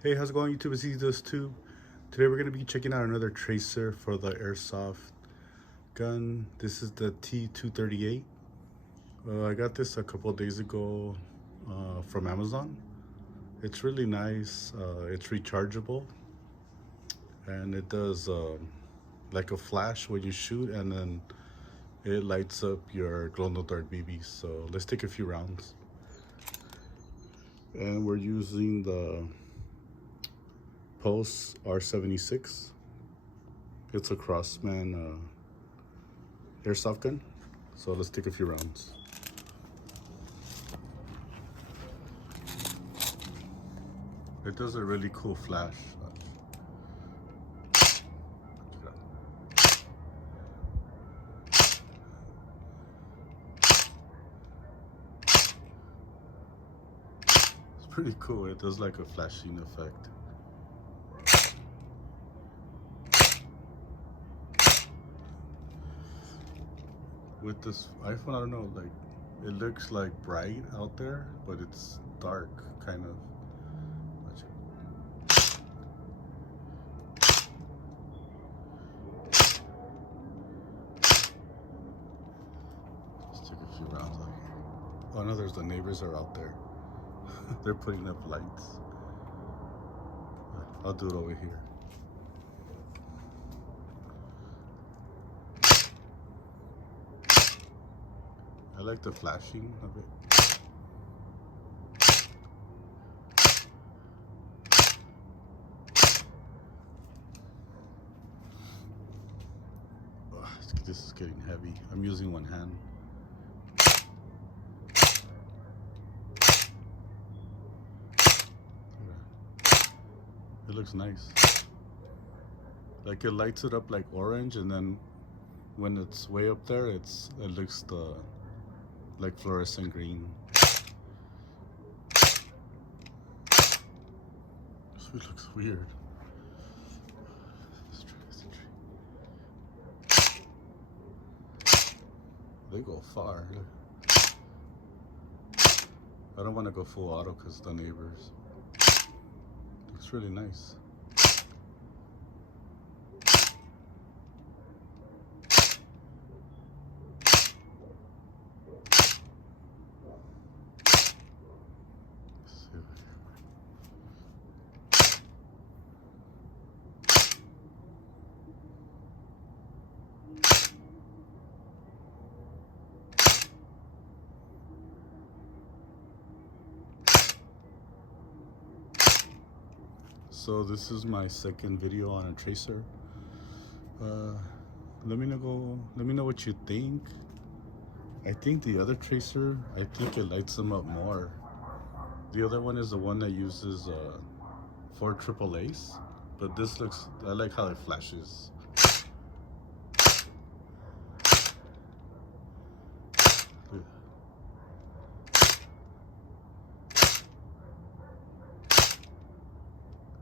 Hey, how's it going, YouTube? It's Easy Tube. Today we're going to be checking out another tracer for the airsoft gun. This is the T238. I got this a couple of days ago from Amazon. It's really nice. It's rechargeable, and it does like a flash when you shoot, and then it lights up your glow-in-the-dark BBs. So let's take a few rounds. And we're using the Pulse R76. It's a Crossman airsoft gun. So let's take a few rounds. It does a really cool flash. It's pretty cool. It does like a flashing effect. With this iPhone, I don't know, like it looks like bright out there, but it's dark, kind of. Watch it. Let's take a few rounds out here. Oh no, there's the neighbors are out there. They're putting up lights. I'll do it over here. I like the flashing of it. Oh, this is getting heavy. I'm using one hand. It looks nice. Like it lights it up like orange, and then when it's way up there, it looks like fluorescent green. This looks weird. They go far. I don't want to go full auto because the neighbors. Looks really nice. So this is my second video on a tracer. Let me know what you think. I think the other tracer, I think it lights them up more. The other one is the one that uses 4 AAAs, but this looks, I like how it flashes.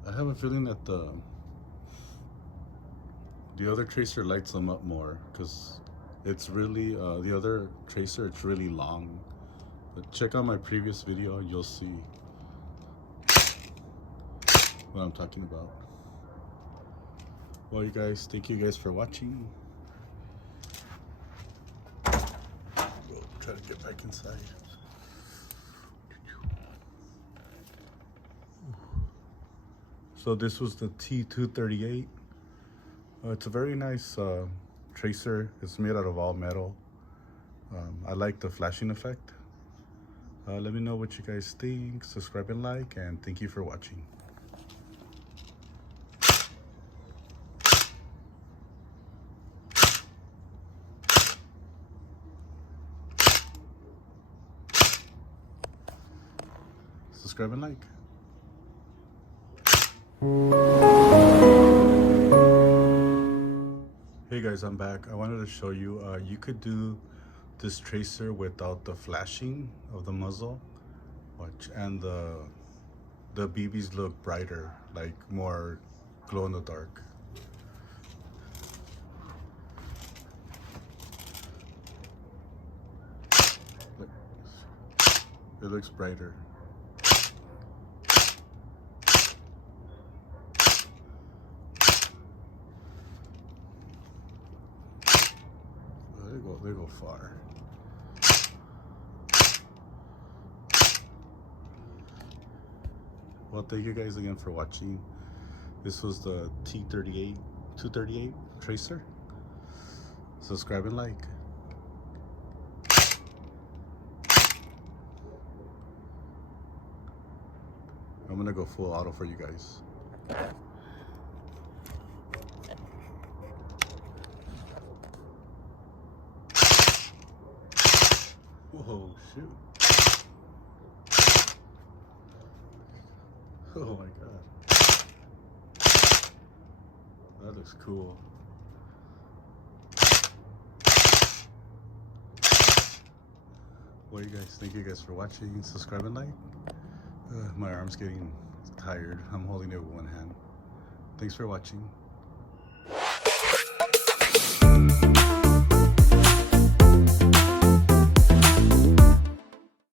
I have a feeling that the other tracer lights them up more because it's really, the other tracer, it's really long. But check out my previous video, you'll see what I'm talking about. Well, you guys, thank you guys for watching. We'll try to get back inside. So this was the T238. It's a very nice tracer. It's made out of all metal. I like the flashing effect. Let me know what you guys think. Subscribe and like, and thank you for watching. Subscribe and like. Hey guys, I'm back. I wanted to show you, you could do this tracer without the flashing of the muzzle. Watch, and the BBs look brighter, like more glow in the dark. It looks brighter. They go far. Well, thank you guys again for watching. This was the T238 tracer. Subscribe and like. I'm gonna go full auto for you guys. Whoa, shoot. Oh my god. That looks cool. Well, you guys, thank you guys for watching. Subscribe and like. My arm's getting tired. I'm holding it with one hand. Thanks for watching.